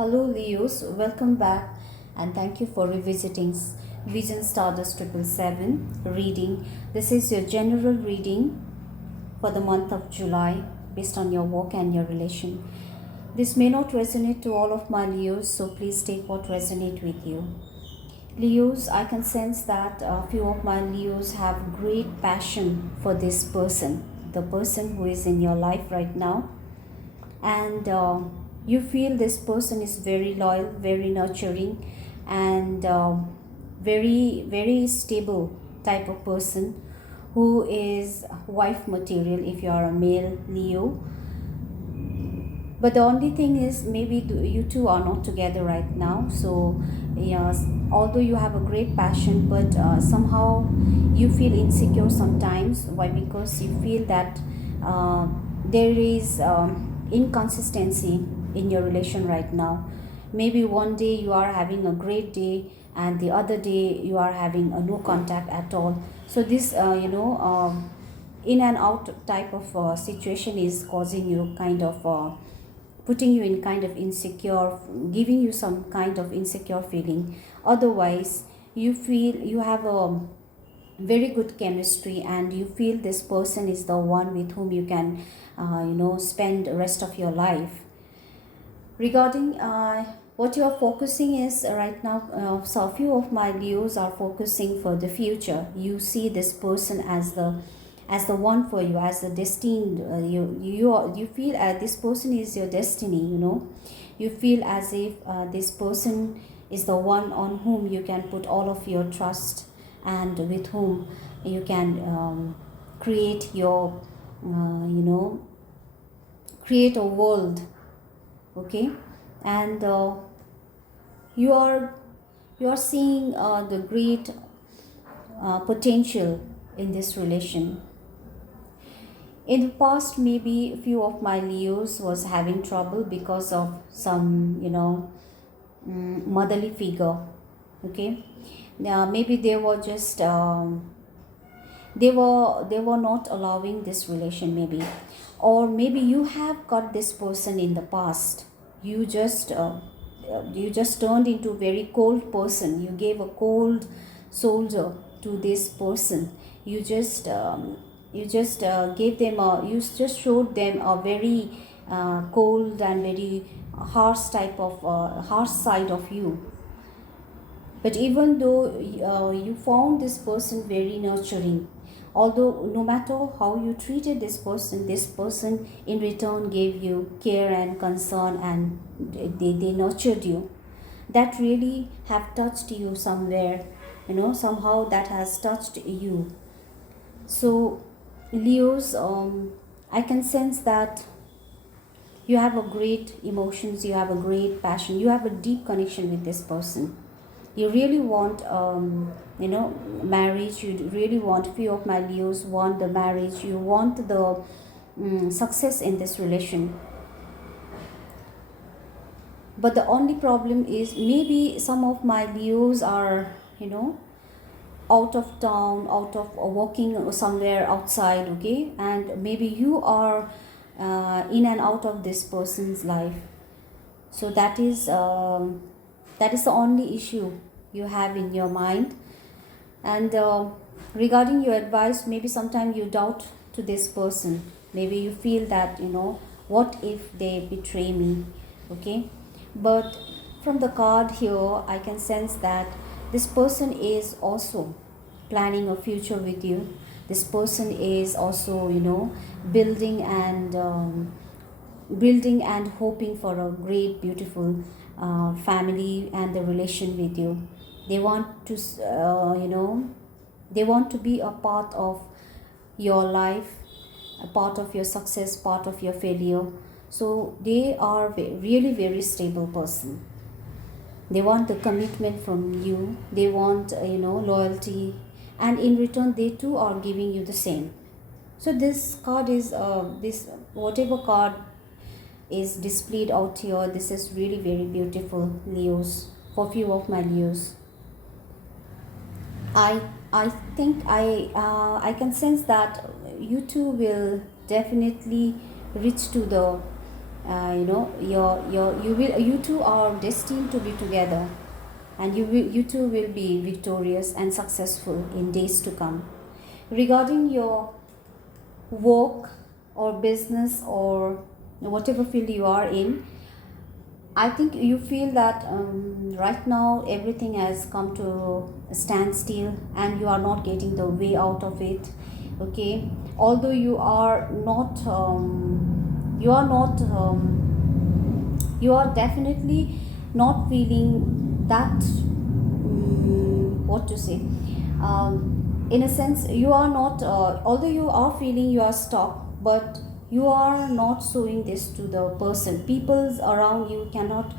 Hello, Leos. Welcome back, and thank you for revisiting Vision Stardust 777 reading. This is your general reading for the month of July based on your work and your relation. This may not resonate to all of my Leos, so please take what resonate with you. Leos, I can sense that a few of my Leos have great passion for this person, the person who is in your life right now, and you feel this person is very loyal, very nurturing, and very stable type of person who is wife material if you are a male Leo. But the only thing is, maybe you two are not together right now. So yes, although you have a great passion, but somehow you feel insecure sometimes. Why? Because you feel that there is inconsistency in your relation right now. Maybe one day you are having a great day, and the other day you are having a no contact at all. So this in and out type of situation is causing you kind of putting you in kind of insecure, giving you some kind of insecure feeling. Otherwise, you feel you have a very good chemistry, and you feel this person is the one with whom you can spend the rest of your life. Regarding what you are focusing is right now, so a few of my Leos are focusing for the future. You see this person as the one for you, as the destined. You feel this person is your destiny. You feel as if this person is the one on whom you can put all of your trust, and with whom you can create your create a world. Okay. And you are seeing the great potential in this relation. In the past, maybe a few of my Leos was having trouble because of some motherly figure. Okay. Now maybe they were just they were not allowing this relation, maybe. Or maybe you have got this person in the past. You just turned into a very cold person. You gave a cold soldier to this person. You just gave them a you just showed them a very cold and very harsh side of you. But even though you found this person very nurturing, although no matter how you treated this person in return gave you care and concern, and they nurtured you. That really have touched you somewhere, somehow that has touched you. So, Leos, I can sense that you have a great emotions, you have a great passion, you have a deep connection with this person. You really want marriage. You really want, few of my Leos want the marriage. You want the success in this relation. But the only problem is, maybe some of my Leos are out of town, out of working somewhere outside. Okay. And maybe you are in and out of this person's life. So that is the only issue you have in your mind. And regarding your advice, maybe sometimes you doubt to this person. Maybe you feel that what if they betray me. Okay. But from the card here, I can sense that this person is also planning a future with you. This person is also building and building and hoping for a great beautiful family and the relation with you. They want to they want to be a part of your life, a part of your success, part of your failure. So they are really very stable person. They want the commitment from you. They want loyalty, and in return they too are giving you the same. So this card is this whatever card is displayed out here, this is really very beautiful, Leos. For few of my Leos, I think I can sense that you two will definitely reach to the you two are destined to be together, and you two will be victorious and successful in days to come. Regarding your work or business or whatever field you are in, I think you feel that right now everything has come to a standstill and you are not getting the way out of it. Okay, although you are definitely not feeling that, what to say, in a sense you are not, although you are feeling you are stuck, but you are not showing this to the people around you cannot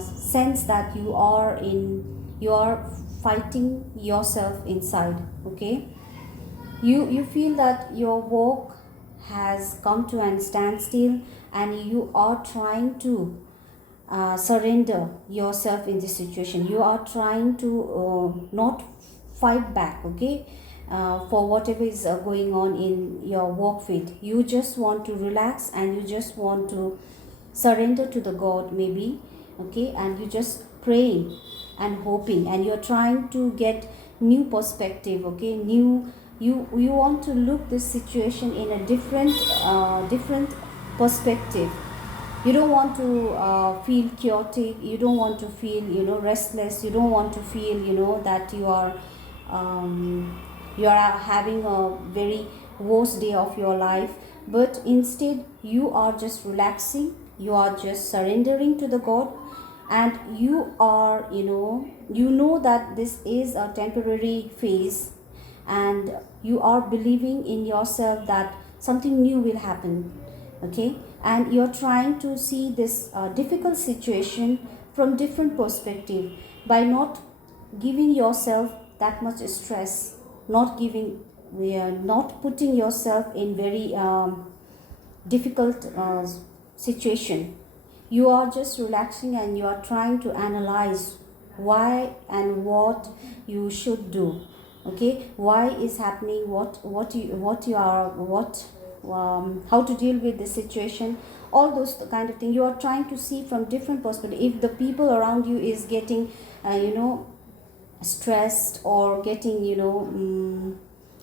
sense that you are fighting yourself inside. Okay, you feel that your work has come to a standstill and you are trying to surrender yourself in this situation. You are trying to not fight back. Okay, for whatever is going on in your work field, you just want to relax and you just want to surrender to the God maybe. Okay, and you just praying and hoping and you're trying to get new perspective. Okay, you want to look this situation in a different perspective. You don't want to feel chaotic, you don't want to feel restless, you don't want to feel that you are having a very worst day of your life, but instead you are just relaxing, you are just surrendering to the God, and you are that this is a temporary phase, and you are believing in yourself that something new will happen. Okay, and you're trying to see this difficult situation from different perspective by not giving yourself that much stress, not putting yourself in very difficult situation. You are just relaxing and you are trying to analyze why and what you should do. Okay, why is happening, how to deal with the situation, all those kind of thing. You are trying to see from different perspective. If the people around you is getting stressed or getting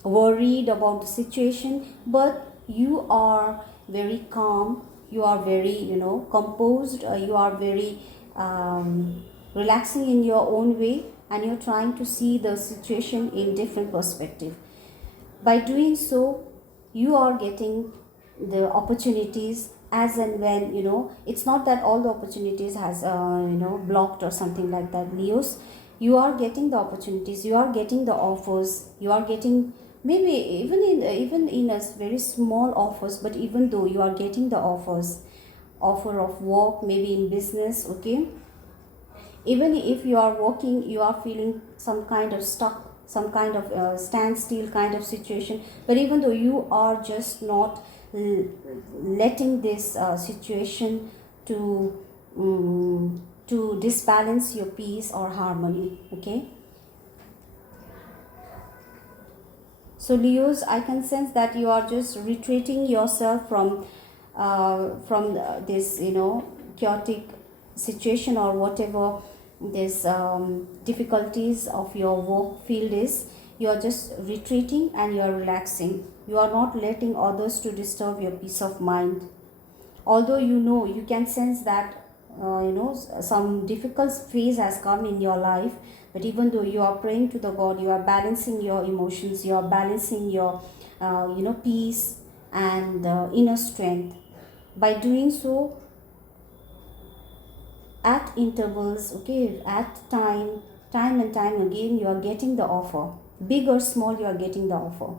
worried about the situation, but you are very calm, you are very composed, you are very relaxing in your own way, and you're trying to see the situation in different perspective. By doing so, you are getting the opportunities as and when it's not that all the opportunities has blocked or something like that, Leos. You are getting the opportunities, you are getting the offers, you are getting maybe even in a very small offers, but even though you are getting the offer of work, maybe in business. Okay, even if you are working, you are feeling some kind of stuck, some kind of standstill kind of situation, but even though you are just not letting this situation to disbalance your peace or harmony. Okay, so Leos, I can sense that you are just retreating yourself from this chaotic situation or whatever this difficulties of your work field is. You are just retreating and you are relaxing. You are not letting others to disturb your peace of mind. Although you can sense that some difficult phase has come in your life, but even though you are praying to the God, you are balancing your emotions, you are balancing your peace and inner strength. By doing so, at intervals, okay, at time and time again, you are getting the offer, big or small, you are getting the offer.